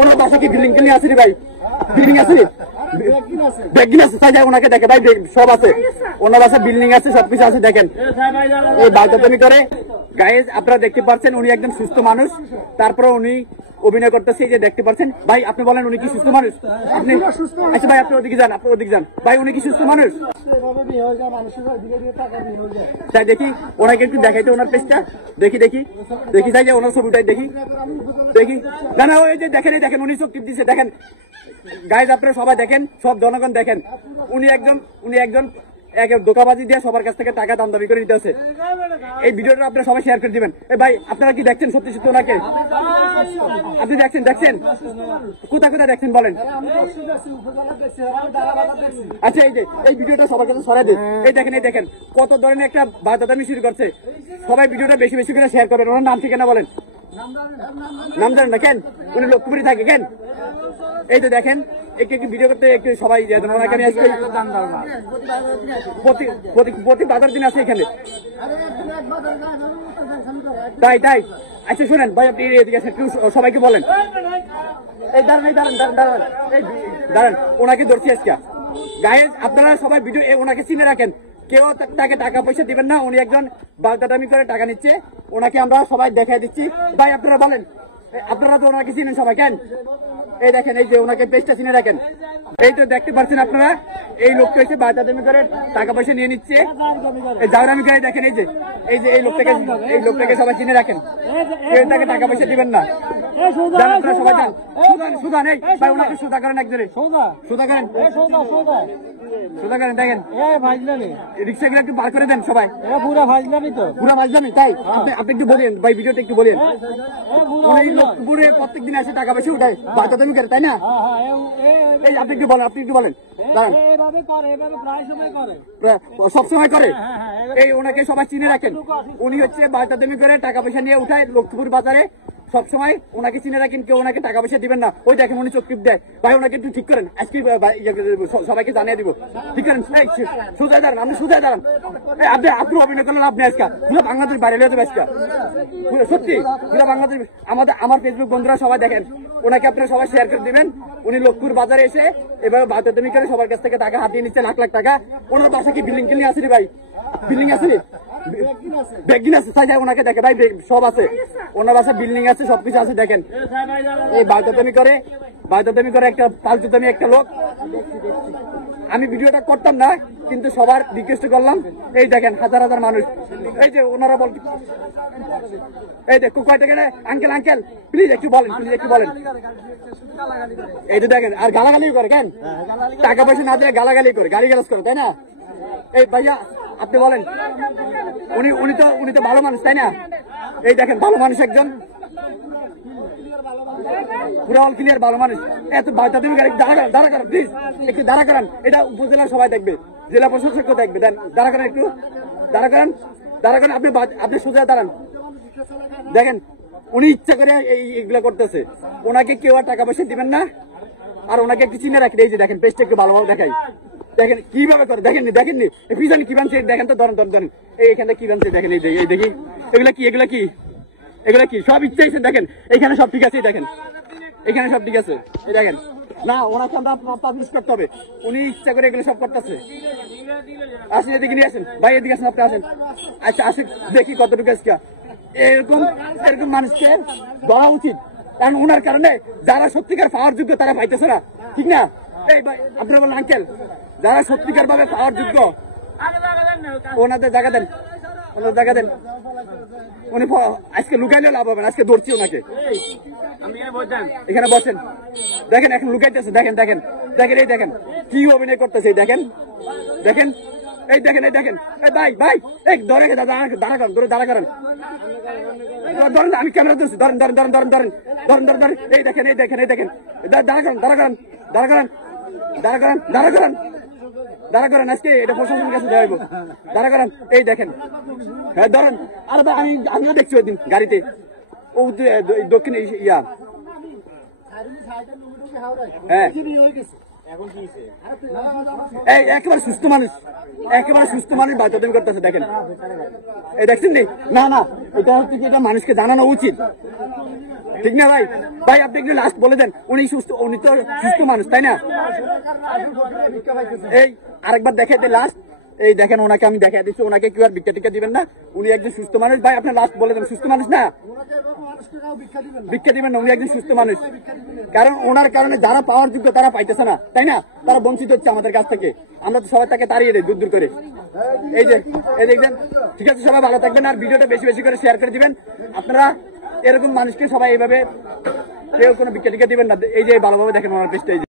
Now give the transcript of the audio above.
ওনার বাসা কি building tilting আছে রে ভাই? বিল্ডিং আছে, ব্যাগিন আছে, তাই ওনাকে দেখে ভাই সব আছে, ওনার বাসা বিল্ডিং আছে, সবকিছু আছে। দেখেন এই বাধ্যতামি করে। গাইজ আপনারা দেখতে পাচ্ছেন উনি একদম সুস্থ মানুষ, তারপরে উনি অভিনয় করতেছে, যে দেখতে পাচ্ছেন। ভাই আপনি বলেন উনি কি সুস্থ মানুষ? আপনি আচ্ছা ভাই আপনি ওদিকে যান, আপনি ওদিকে যান। ভাই উনি কি সুস্থ মানুষ? তাই দেখি ওনাকে একটু দেখাইতে, ওনার পেজটা দেখি দেখি দেখি, তাই যে ওনার ছবিটাই দেখি দেখি। না না ওই যে দেখেন, এই দেখেন উনি চোখ টিপ দিচ্ছে, দেখেন গাইজ আপনারা সবাই দেখেন, সব জনগণ দেখেন। উনি একজন দোকাবাজি দিয়ে সবার কাছ থেকে টাকা দাম দাবি করে নিতে আছে। এই ভিডিওটা আপনারা সবাই শেয়ার করে দিবেন। ভাই আপনারা কি দেখছেন সত্যি সত্যি ওনাকে? আপনি দেখছেন কোথায় কোথায় দেখছেন বলেন? আচ্ছা এই ভিডিওটা সবার কাছে ছড়াই দিন। এই দেখেন কত ধরনের একটা বাধ্যতামি শুরু করছে। সবাই ভিডিওটা বেশি বেশি করে শেয়ার করবেন। ওনার নাম ঠিকানা বলেন। নাম জানেন না কেন? উনি লক্ষ্মীপুরে থাকে কেন? এই তো দেখেন একটু ভিডিও করতে একটু সবাই প্রতি 12 দিন আছে এখানে। তাই আচ্ছা শোনেন ভাই, আপনি এদিকে একটু সবাইকে বলেন। এই দাঁড়ান ওনাকে ধরছি আজকে। গাইজ আপনারা সবাই ভিডিও ওনাকে চিনে রাখেন, কেউ তাকে টাকা পয়সা দিবেন না। উনি একজন বালতাটামি করে টাকা নিচ্ছে, ওনাকে আমরা সবাই দেখাই দিচ্ছি। ভাই আপনারা বলেন, আপনারা তো ওনাকে চিনেন সবাই কেন? এই দেখেন এই যে ওনাকে পেজটা চিনে রাখেন। এই তো দেখতে পাচ্ছেন আপনারা, এই লোকটা এসে বালতাটামি করে টাকা পয়সা নিয়ে নিচ্ছে, জাউরামি করে। দেখেন এই যে এই লোকটাকে সবাই চিনে রাখেন, কেউ তাকে টাকা পয়সা দিবেন না। আপনারা সবাই যান সুদান। এই ভাই ওনাকে সুদা করেন, একজনে সুদা করেন। দেখেন রিক্সাগুলো একটু বার করে দেন সবাই। পুরা ফাজলামি তাই? আপনি একটু বলেন ভাই, ভিডিওটা একটু বলেন। লক্ষ্মীপুরে প্রত্যেকদিন এসে টাকা পয়সা উঠায়, বাধ্যতামি করে, তাই না? এই আপনি একটু বলেন দাঁড়ান। সবসময় করে। এই ওনাকে সবাই চিনে রাখেন, উনি হচ্ছে বাধ্যতামি করে টাকা পয়সা নিয়ে উঠায় লক্ষ্মীপুর বাজারে। সবসময় ওনাকে চিনে রাখেন, কেউ ওনাকে টাকা পয়সা দিবেন না। ওই দেখেন উনি চোখ টিপ দেয়। ভাই ওনাকে একটু ঠিক করেন, আজকে সবাইকে জানিয়ে দিব। ঠিক করেন, সোজায় দাঁড়ান, আপনি সোজায় দাঁড়ান। আপনি অভিনয় করলেন, আপনি আজকে পুরো বাংলাদেশ বাইরে হয়ে যাবে আজকে, সত্যি পুরো বাংলাদেশ। আমার ফেসবুক বন্ধুরা সবাই দেখেন, ওনাকে আপনারা সবাই শেয়ার করে দিবেন। উনি লক্ষ্মীপুর বাজারে এসে এবার বাধ্যতামি করে সবার কাছ থেকে টাকা হাতিয়ে নিচ্ছে, লাখ লাখ টাকা। ওনার বাসা কি বিল্ডিং টিল্ডিং আছে ভাই? বিল্ডিং আছে, ব্যাগিন আছে, তাই ওনাকে দেখে ভাই সব আছে, ওনার বাসা বিল্ডিং আছে, সবকিছু আছে। দেখেন এই বাধ্যতামি করে একটা পাল্টুতামি একটা লোক। আমি ভিডিওটা করতাম না, কিন্তু সবার রিকোয়েস্ট করলাম। এই দেখেন হাজার হাজার মানুষ, এই যে ওনারা বল, এই দেখ কয়টা কেন আঙ্কেল প্লিজ একটু বলেন। এই যে দেখেন, আর গালাগালি করে কেন? টাকা পয়সা না দিলে গালাগালি করে, গালিগালাজ করে, তাই না? এই ভাইয়া আপনি বলেন, উনি তো ভালো মানুষ, তাই না? এই দেখেন ভালো মানুষ একজন, পুরো অল ক্লিয়ার ভালো মানুষ। এত বাধ্যতামি করে দাঁড়া করেন প্লিজ, একটু দাঁড়া করেন। এটা উপজেলার সবাই দেখবে, জেলা প্রশাসকও দেখবে। দেন দাঁড়া করেন, একটু দাঁড়া করেন। আপনি সোজা দাঁড়ান। দেখেন উনি ইচ্ছা করে এইগুলা করতেছে, ওনাকে কেউ আর টাকা পয়সা দিবেন না। আর ওনাকে একটু চিনে রাখেন। এই যে দেখেন পেজটা একটু ভালোভাবে দেখাই, দেখেন কিভাবে করে, দেখেননি পিছনে কি বানছে, দেখেন তো ধরেন এইখানে কি বানছে, দেখেন এই দেখি এগুলা কি সব ইচ্ছা ইচ্ছে। দেখেন এইখানে সব ঠিক আছে, দেখেন এখানে সব ঠিক আছে। এই দেখেন না, ওনাকে আমরা পাবলিশ করতে হবে, উনি ইচ্ছা করে এগুলো সব করতেছে। আসেন এদিকে নিয়ে আসেন ভাই, এদিকে আসেন, আপনি আসেন। আচ্ছা আসেন দেখি কতটুকু আজকে এরকম মানুষকে ধরা উচিত, কারণ ওনার কারণে যারা সত্যিকার পাওয়ার যোগ্য তারা পাইতেছে না, ঠিক না? এই ভাই আপনারা বলেন আঙ্কেল, যারা সত্যিকার ভাবে পাওয়ার যোগ্য ওনাদের জায়গা দেন। উনি আজকে লুকাইলেও লাভ হবে না, আজকে ধরছি ওনাকে। এখানে বসেন, দেখেন এখন লুকাইতেছে। দেখেন এই দেখেন কি অভিনয় করতেছে। দেখেন এই দেখেন এই ভাই এই ধরে দাঁড়া করেন। আমি ক্যামেরা ধরছি, ধরেন। এই দেখেন দাঁড়া করেন। আজকে এটা প্রশাসনের কাছে দেওয়া হইব। দাঁড়া করেন, এই দেখেন। হ্যাঁ ধরেন। আরে ভাই আমিও দেখছি ওই দিন গাড়িতে, ও দক্ষিণ হ্যাঁ এই একেবারে সুস্থ মানুষ বাধ্যতামি করতেছে। দেখেন এই দেখছেন না, এটা হচ্ছে কি, এটা মানুষকে জানানো উচিত। ঠিক না ভাই? ভাই আপনি একটু লাস্ট বলে দেন, উনি তো সুস্থ মানুষ, তাই না? এই আরেকবার দেখাইতে লাস্ট, এই দেখেন ওনাকে আমি দেখা দিচ্ছি, ওনাকে কেউ আর ভিক্ষা টিক্ষা দিবেন না, উনি একজন সুস্থ মানুষ। ভাই আপনি লাস্ট বলে দেন, সুস্থ মানুষ না? ভিক্ষা দিবেন না, উনি একজন সুস্থ মানুষ। কারণ ওনার কারণে যারা পাওয়ার যোগ্য তারা পাইতেছে না, তাই না? তারা বঞ্চিত হচ্ছে আমাদের কাছ থেকে, আমরা তো সবাই তাকে তাড়িয়ে দেয় দূর দূর করে। এই যে এই দেখবেন। ঠিক আছে, সবাই ভালো থাকবেন, আর ভিডিওটা বেশি বেশি করে শেয়ার করে দিবেন। আপনারা এরকম মানুষকে সবাই এইভাবে কেউ কোনো ভিক্ষা টিক্ষা দিবেন না। এই যে ভালোভাবে দেখেন ওনার পেজটা।